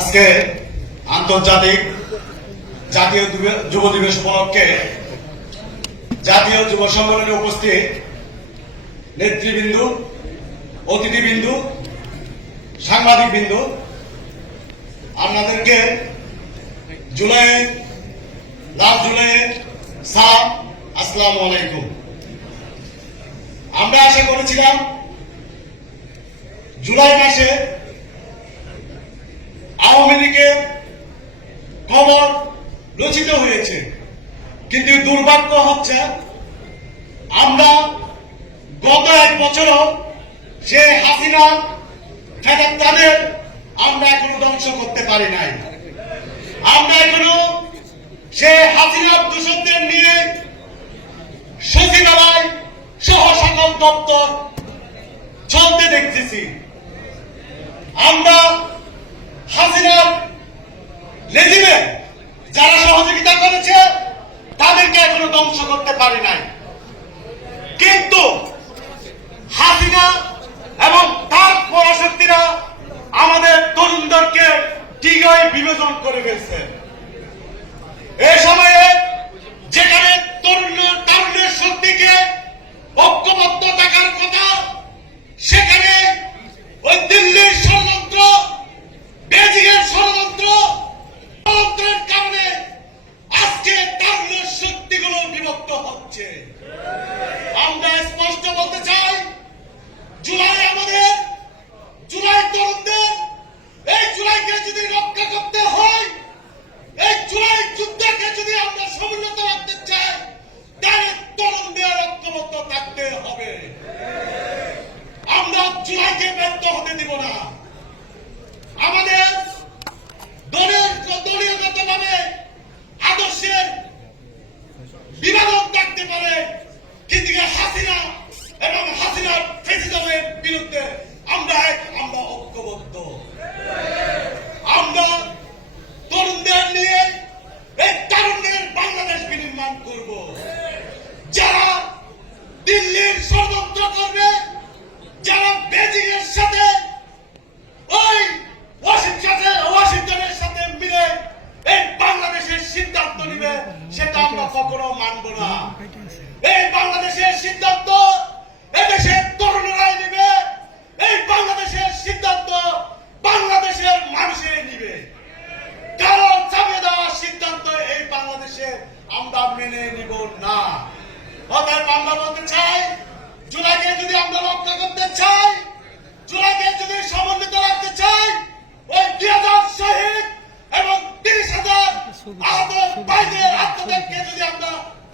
আজকে আন্তর্জাতিক জাতীয় যুব দিবস উপলক্ষে জাতীয় যুব সম্মেলনে উপস্থিত নেতৃবৃন্দু, অতিথিবৃন্দু সাংবাদিক বিন্দু আপনাদেরকে জুলাই লাভ জুলাই সালাম আসসালামু আলাইকুম। আমরা আশা করেছিলাম জুলাই মাসে আওয়ামী লীগের খবর রচিত হয়েছে। কিন্তু দুর্ভাগ্য হচ্ছে, আমরা গত এক বছরও সে হাসিনা ফেরত তাদের আমরা এখনও ধ্বংস করতে পারি নাই। আমরা এখনও সে হাসিনা দূষণদের নিয়ে সচিবালয় সহ সকল দপ্তর চলতে দেখতেছি। আমরা হাসিনার রেজিমে যারা সহযোগিতা করেছে, তাদেরকে এখনও ধ্বংস করতে পারি নাই। কিন্তু হাসিনা এবং তার পরাশক্তিরা আমাদের তরুণদেরকে ঠিকই বিবেচন করে ফেলছে। এই সময়ে যেখানে তরুণ তরুণের শক্তিকে ঐক্যবদ্ধ থাকার কথা সেখানে ওই দিল্লির ষড়যন্ত্র বেজিং এর ষড়যন্ত্র ষড়যন্ত্রের কারণে আজকে তরুণের শক্তিগুলো বিভক্ত হচ্ছে আমরা স্পষ্ট বলতে চাই জুলাই আমাদের জুলাই তরুণদের এই জুলাইকে যদি রক্ষা করতে হয় এই জুলাই যুদ্ধকে যদি আমরা সমুন্নত রাখতে চাই তাহলে তরুণদের ঐক্যবদ্ধ থাকতে হবে জুলাইকে ব্যর্থ হতে দিব না। আমাদের দলের দলীয়গতভাবে আদর্শের বিভাজন থাকতে পারে কিন্তু হাসিনা এবং হাসিনার ফেসিজমের বিরুদ্ধে আমরা এক আমরা ঐক্যবদ্ধ আমরা তরুণদের নিয়ে এই তারুণ্যের বাংলাদেশ বিনির্মাণ করব যারা দিল্লির ষড়যন্ত্র করবে যারা বেজিং এর সাথে ওই ওয়াশিংটনের ওয়াশিংটনের সাথে মিলে এই বাংলাদেশের সিদ্ধান্ত নিবে সেটা আমরা কখনো মানব না। এই বাংলাদেশের সিদ্ধান্ত এদেশের তরুণরাই নিবে এই বাংলাদেশের সিদ্ধান্ত বাংলাদেশের মানুষের নিবে। কারণ চাপিয়ে দেওয়ার সিদ্ধান্ত এই বাংলাদেশে আমরা মেনে নিব না। অতএব আমরা বলতে চাই জুলাইকে যদি আমরা রক্ষা করতে চাই জুলাইকে যদি সমন্বিত রাখতে চাই ওই দুই হাজার শহীদ এবং তিরিশ হাজার আহত ভাইদের আত্মত্যাগকে যদি আমরা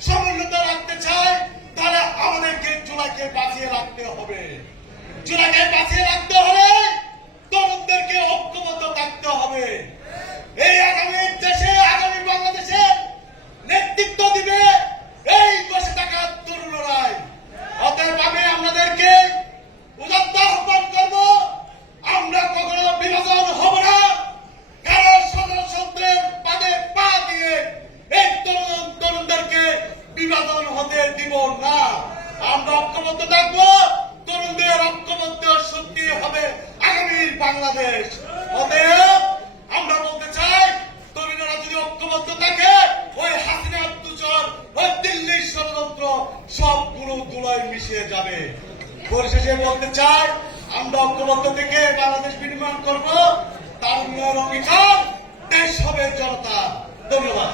সমন্বিত রাখতে চাই তাহলে আমাদেরকে জুলাইকে বাঁচিয়ে রাখতে হবে জুলাইকে বাঁচিয়ে রাখতে হলে তরুণদেরকে ঐক্যবদ্ধ থাকতে হবে এই আগামী দেশে আগামী বাংলাদেশে নেতৃত্ব দিবে এই বসে থাকা তরুণরাই অতএব আমি আমাদেরকে উদাত্ত আহ্বান করব আমরা কখনো বিভাজন হব না কারণ ষড়যন্ত্রের পাদে পা দিয়ে এই তরুণ তরুণদেরকে বিভাজন হতে দিব না। আমরা ঐক্যবদ্ধ থাকব। তরুণদের ঐক্যবদ্ধ শক্তি হবে আগামীর বাংলাদেশ। আমরা বলতে চাই, তরুণরা যদি ঐক্যবদ্ধ থাকে, ওই হাসিনা দুজন, ওই দিল্লির ষড়যন্ত্র সবগুলো দুলায় মিশিয়ে যাবে। পরিশেষে বলতে চাই, আমরা ঐক্যবদ্ধ থেকে বাংলাদেশ বিনির্মাণ করব। তার অঙ্গীকার দেশ হবে জনতা। ধন্যবাদ।